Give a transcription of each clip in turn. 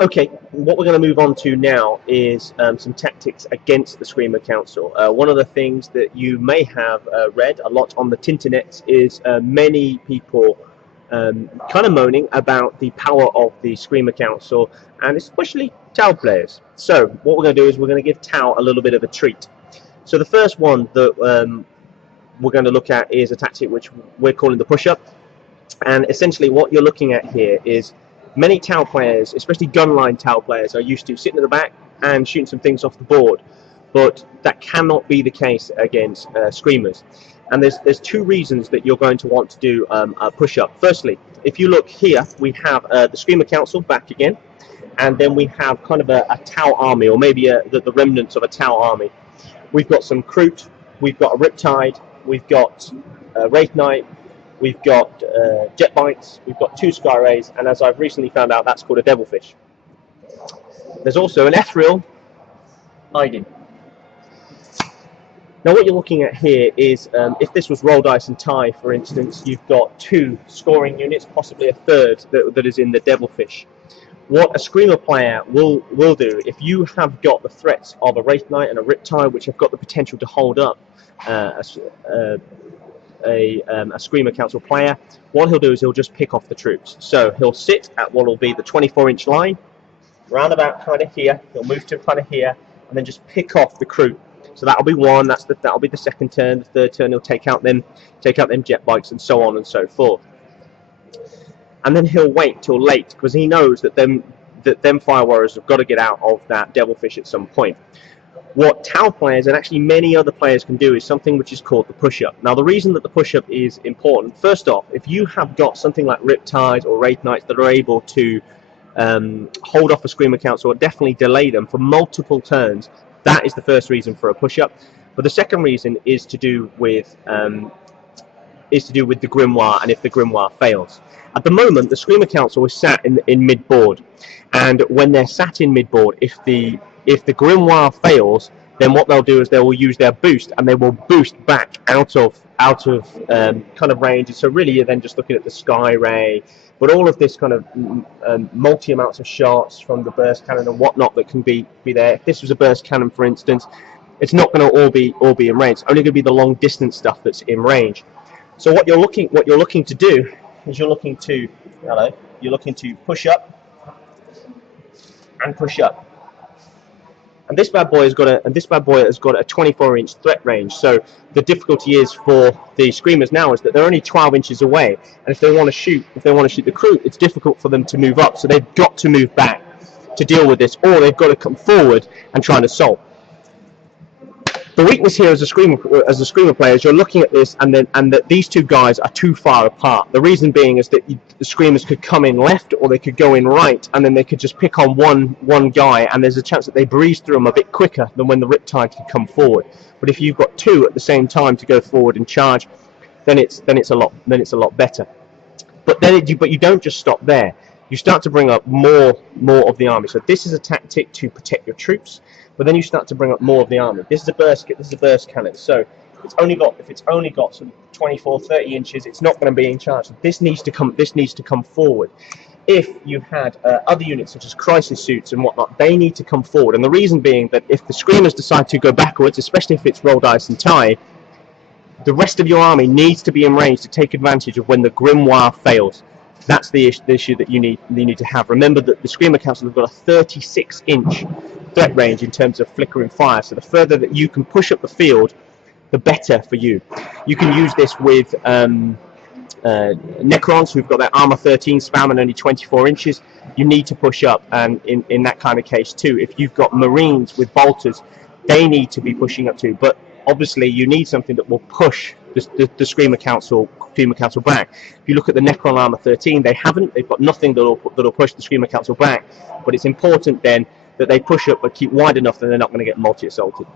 Okay, what we're going to move on to now is some tactics against the Screamer Council. One of the things that you may have read a lot on the Tinternet is many people kind of moaning about the power of the Screamer Council, and especially Tau players. So what we're going to do is we're going to give Tau a little bit of a treat. So the first one that we're going to look at is a tactic which we're calling the push-up, and essentially what you're looking at here is many Tau players, especially gunline Tau players, are used to sitting at the back and shooting some things off the board, but that cannot be the case against Screamers. And there's two reasons that you're going to want to do a push-up. Firstly, if you look here, we have the Screamer Council back again, and then we have kind of a Tau army, or maybe the remnants of a Tau army. We've got some Kroot, we've got a Riptide, we've got Wraith Knight, we've got jet bites, we've got 2 sky rays, and as I've recently found out, that's called a devilfish. There's also an ethereal hiding. Now what you're looking at here is, if this was roll dice and tie, for instance, you've got 2 scoring units, possibly a third that is in the devilfish. What a Screamer player will do, if you have got the threats of a Wraith Knight and a Riptide, which have got the potential to hold up a Screamer Council player, what he'll do is he'll just pick off the troops. So he'll sit at what will be the 24-inch line, round about kind of here, he'll move to kind of here, and then just pick off the Kroot. So that'll be one, that'll be the second turn, the third turn he'll take out them jet bikes, and so on and so forth. And then he'll wait till late, because he knows that them Fire Warriors have got to get out of that devilfish at some point. What Tau players, and actually many other players, can do is something which is called the push-up. Now the reason that the push-up is important, first off, if you have got something like Riptides or Wraith Knights that are able to hold off a Screamer Council, or definitely delay them for multiple turns, that is the first reason for a push-up. But the second reason is to do with the Grimoire, and if the Grimoire fails. At the moment, the Screamer Council is sat in mid-board, and when they're sat in mid-board, if the Grimoire fails, then what they'll do is they will use their boost, and they will boost back out of kind of range. So really, you're then just looking at the Sky Ray, but all of this kind of multi amounts of shots from the burst cannon and whatnot that can be there. If this was a burst cannon, for instance, it's not going to all be in range. It's only going to be the long distance stuff that's in range. So what you're looking to do is you're looking to push up and push up. And this bad boy has got a 24-inch threat range. So the difficulty is for the Screamers now is that they're only 12 inches away, and if they want to shoot the Kroot, it's difficult for them to move up. So they've got to move back to deal with this, or they've got to come forward and try and assault. The weakness here as a Screamer player is you're looking at this, and that these two guys are too far apart. The reason being is that the Screamers could come in left, or they could go in right, and then they could just pick on one guy, and there's a chance that they breeze through them a bit quicker than when the Riptide can come forward. But if you've got 2 at the same time to go forward and charge, then it's a lot better. But you don't just stop there. You start to bring up more of the army. So this is a tactic to protect your troops. But then you start to bring up more of the army. This is a burst cannon. So if it's only got sort of 24, 30 inches, it's not going to be in charge. This needs to come forward. If you had other units such as crisis suits and whatnot, they need to come forward. And the reason being that if the Screamers decide to go backwards, especially if it's roll dice and tie, the rest of your army needs to be in range to take advantage of when the Grimoire fails. That's the issue that you need to have. Remember that the Screamer Council have got a 36-inch threat range in terms of flickering fire. So the further that you can push up the field, the better for you. You can use this with Necrons who've got their armor 13 spam and only 24 inches. You need to push up, and in that kind of case too. If you've got Marines with bolters, they need to be pushing up too. But obviously, you need something that will push the Screamer Council back. If you look at the Necron armor 13, they've got nothing that'll push the Screamer Council back. But it's important then that they push up but keep wide enough that they're not going to get multi-assaulted.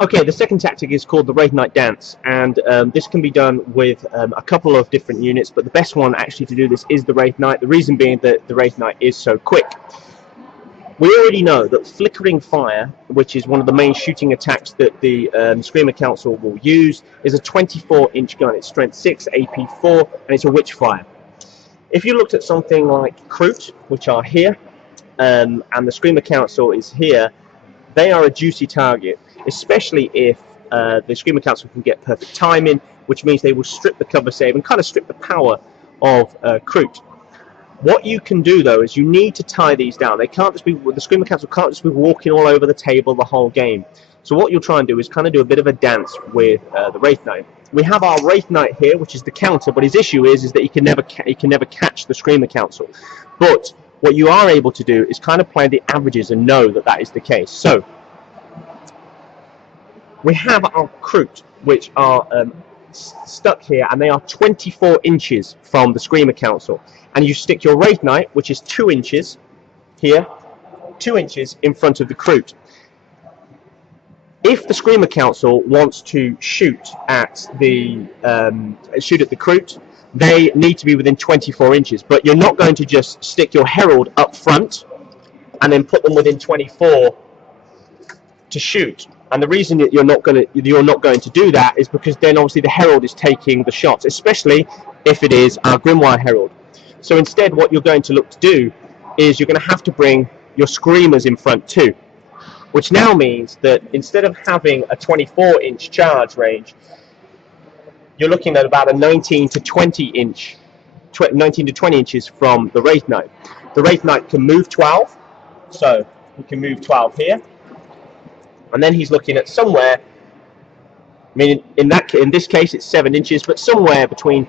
Okay, the second tactic is called the Wraith Knight Dance, and this can be done with a couple of different units, but the best one actually to do this is the Wraith Knight, the reason being that the Wraith Knight is so quick. We already know that flickering fire, which is one of the main shooting attacks that the Screamer Council will use, is a 24-inch gun. It's strength 6, AP 4, and it's a witch fire. If you looked at something like Kroot, which are here, and the Screamer Council is here, they are a juicy target, especially if the Screamer Council can get perfect timing, which means they will strip the cover save and kind of strip the power of Kroot. What you can do though is you need to tie these down. They can't just be, the Screamer Council can't just be walking all over the table the whole game. So what you'll try and do is kind of do a bit of a dance with the Wraith Knight. We have our Wraith Knight here, which is the counter, but his issue is that he can never catch the Screamer Council. But what you are able to do is kind of play the averages and know that that is the case. So we have our Kroot, which are stuck here, and they are 24 inches from the Screamer Council. And you stick your Wraith Knight, which is 2 inches here, 2 inches in front of the Kroot. If the Screamer Council wants to shoot at the Kroot, they need to be within 24 inches. But you're not going to just stick your Herald up front and then put them within 24 to shoot. And the reason that you're not going to do that is because then obviously the Herald is taking the shots, especially if it is our Grimoire Herald. So instead, what you're going to look to do is you're going to have to bring your Screamers in front too, which now means that instead of having a 24-inch charge range, you're looking at about a 19 to 20 inches from the Wraith Knight. The Wraith Knight can move 12, so he can move 12 here, and then he's looking at somewhere, I mean in this case it's 7 inches, but somewhere between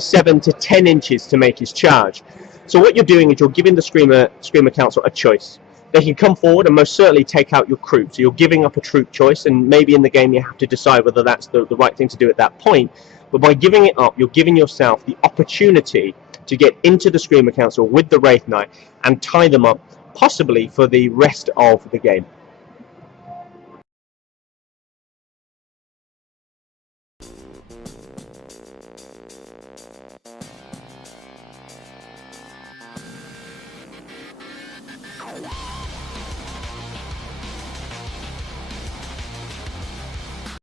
7 to 10 inches to make his charge. So what you're doing is you're giving the Screamer Council a choice. They can come forward and most certainly take out your troop. So you're giving up a troop choice, and maybe in the game you have to decide whether that's the right thing to do at that point. But by giving it up, you're giving yourself the opportunity to get into the Screamer Council with the Wraith Knight and tie them up, possibly for the rest of the game.